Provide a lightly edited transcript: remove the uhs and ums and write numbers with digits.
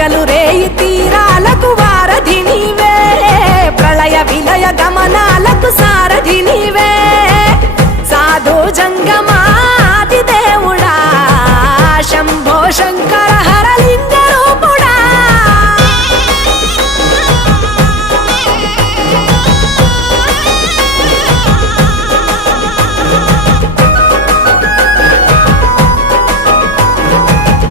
పగలు రేయి తీరాలకు వారధి నీవే, ప్రళయ విలయ గమనాలకు సారథి నీవే, సాధు జంగమాది దేవుడా శంభో శంకర